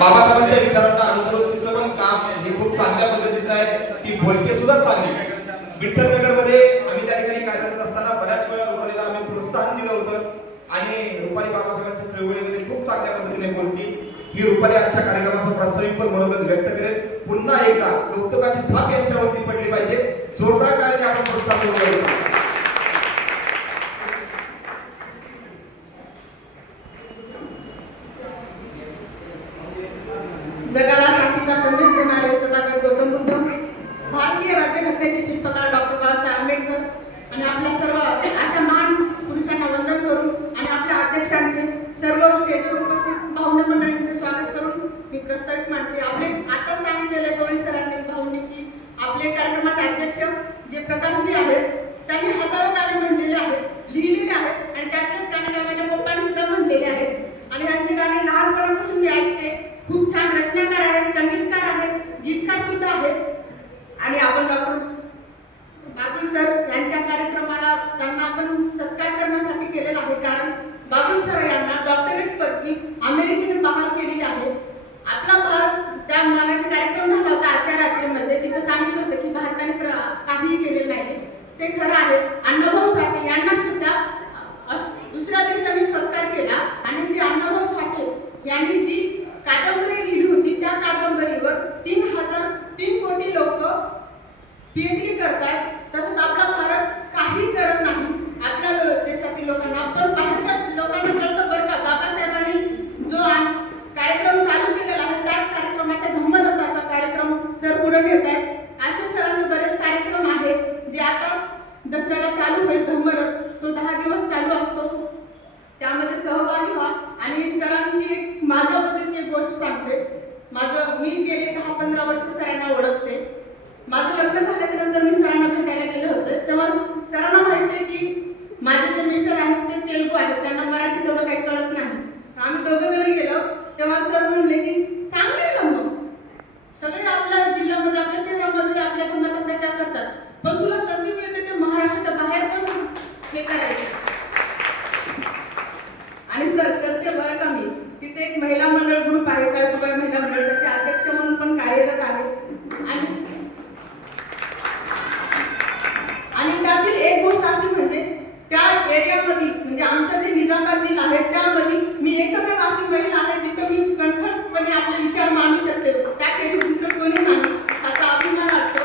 बाबासाहेबांच्या विचारांना अनुसरून तिचं पण काम हे खूप चांगल्या पद्धतीचं आहे. ती बोलके सुद्धा चांगली. विठ्ठलनगर मध्ये आम्ही त्या ठिकाणी कार्यरत असताना बऱ्याच वेळा रुपालीला आम्ही प्रोत्साहन दिलं होतं आणि रुपाली बाबासाहेबांच्या चळवळीमध्ये खूप चांगल्या पद्धतीने बोलती. ही रुपाली आजच्या कार्यक्रमाचं प्रास्ताविक पण मनोगत व्यक्त करेल. पुन्हा एकदा कौतुकाची थाप यांच्यावरती पडली पाहिजे. जोरदार टाळ्यांनी आपण प्रोत्साहन करू. जगाला शांतीचा संदेश देणारे तथागत गौतम बुद्ध, भारतीय राज्यघटनेचे शिल्पकार डॉक्टर बाबासाहेब आंबेडकर आणि आपल्या सर्व अशा महान पुरुषांना वंदन करून आणि आपल्या अध्यक्षांचे सर्व स्टेजवर उपस्थित पाहुणे मंडळींचे स्वागत करून मी प्रस्तावित मांडते. आपले आता सांगितलेले गवळी सरांनी भाऊंनी की आपले कार्यक्रमाचे अध्यक्ष जे प्रकाशजी आहेत त्यांनी हजारो गाणी म्हणलेली आहेत, लिहिलेली आहेत आणि त्यातलेच गाणी माझ्या पप्पांनी सुद्धा म्हणलेली आहेत आणि यांची गाणी लहानपणापासून मी ऐकते. खूप छान रचनाकार आहेत, संगीतकार आहेत, गीतकार सुद्धा आहेत आणि आपण डॉक्टर बाबू सर यांच्या कार्यक्रमाला त्यांना आपण सत्कार करण्यासाठी केलेला आहे. कारण बाबू सर यांना डॉक्टरेट पदवी अमेरिकेने बहाल केलेली आहे. आपला भारत त्या मानाचा कार्यक्रम झाला होता आजच्या रात्रीमध्ये, तिथं सांगितलं होतं की भारताने काहीही केलेलं नाही. ते खरं आहे. अण्णाभाऊ साठे यांना सुद्धा दुसऱ्या देशाने सत्कार केला आणि जे अण्णाभाऊ साठे यांनी जी कादंबरी लिहिली होती त्या कादंबरीवर 3 कोटी लोक पीएचडी करतात. तसंच आपला भारत काही करत नाही. आपल्या देशातील लोकांना पण बाहेरच्या लोकांना कळतं बरं का. बाबासाहेबांनी जो कार्यक्रम चालू केलेला आहे त्याच कार्यक्रमाच्या धम्मरथाचा कार्यक्रम सर पुढे घेत आहेत. असे सरांचे बरेच कार्यक्रम आहेत जे आता दसऱ्याला चालू होईल. धम्मरथ तो 10 दिवस चालू असतो. त्यामध्ये सहभागी व्हा. आणि सरांची एक माझ्याबद्दलची एक गोष्ट सांगते. मी गेले 10-15 वर्ष सरांना ओळखते. माझं लग्न झाल्याच्या नंतर मी सरांना भेटायला गेले होते तेव्हा सरांना माहिती आहे की माझे जे मिस्टर आहेत ते तेलुगू आहेत, त्यांना मराठी तेवढं काही कळत नाही. आम्ही दोघं जण गेलो तेव्हा सर म्हणले की चांगले आहे ना मग सगळे आपल्या जिल्ह्यामध्ये आपल्या शहरामध्ये आपल्या धर्माचा प्रचार करतात, पण तुला संधी मिळते ते महाराष्ट्राच्या बाहेर पण हे करायचं. आणि सर करते बरं का. मी तिथे एक महिला मंडळ ग्रुप आहे, सावित्रीबाई महिला मंडळ, त्याचे अध्यक्ष म्हणून पण कार्यरत आहे. आणि त्यातील एक गोष्ट अशी म्हणजे त्या एरियामध्ये म्हणजे आमचा जे निजामाबाद जिल्हा आहे त्यामध्ये मी एकमेव अशी महिला आहे जिथं मी कणखरपणे आपले विचार मांडू शकते. त्याखेरीज दुसरं कोणी नाही. त्याचा अभिमान वाटतो.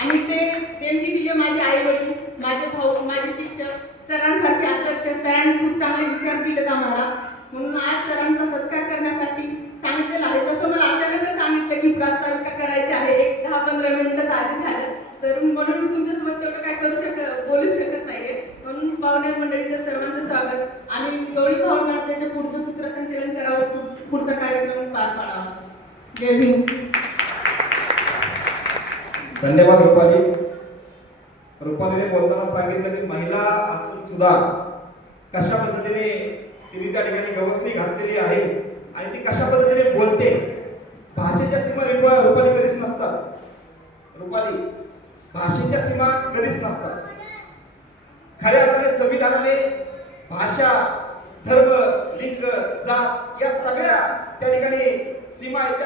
आणि ते देणगी दिले माझे आई वडील, माझे भाऊ, माझे शिक्षक, सरांसारखे आदर्श. सरांनी खूप चांगले विचार दिलेत आम्हाला. म्हणून आज सरांचा सत्कार करण्यासाठी सांगितलेलं आहे. तसं मला अचानकच सांगितलं की प्रास्ताविका करायची आहे. एक 10-15 मिनिटं आधी झालं तर म्हणून मी तुमच्यासोबत तेवढं काय बोलू शकत नाहीये. म्हणून पाहुणे मंडळीचं सर्वांचं स्वागत आणि गवळी भावना त्याचे पुढचं सूत्रसंचलन करावं, पुढचा कार्यक्रम पार पाडावा. जय भीम. धन्यवाद रुपाली. रुपालीने बोलताना सांगितलं की महिला असून सुद्धा कशा पद्धतीने तिने त्या ठिकाणी गवसणी घातलेली आहे आणि ती कशा पद्धतीने बोलते. भाषेच्या सीमा रुपाली कधीच नसतात. रुपाली भाषेच्या सीमा कधीच नसतात. खऱ्या अर्थाने संविधानाने भाषा, धर्म, लिंग, जात या सगळ्या त्या ठिकाणी सीमा आहेत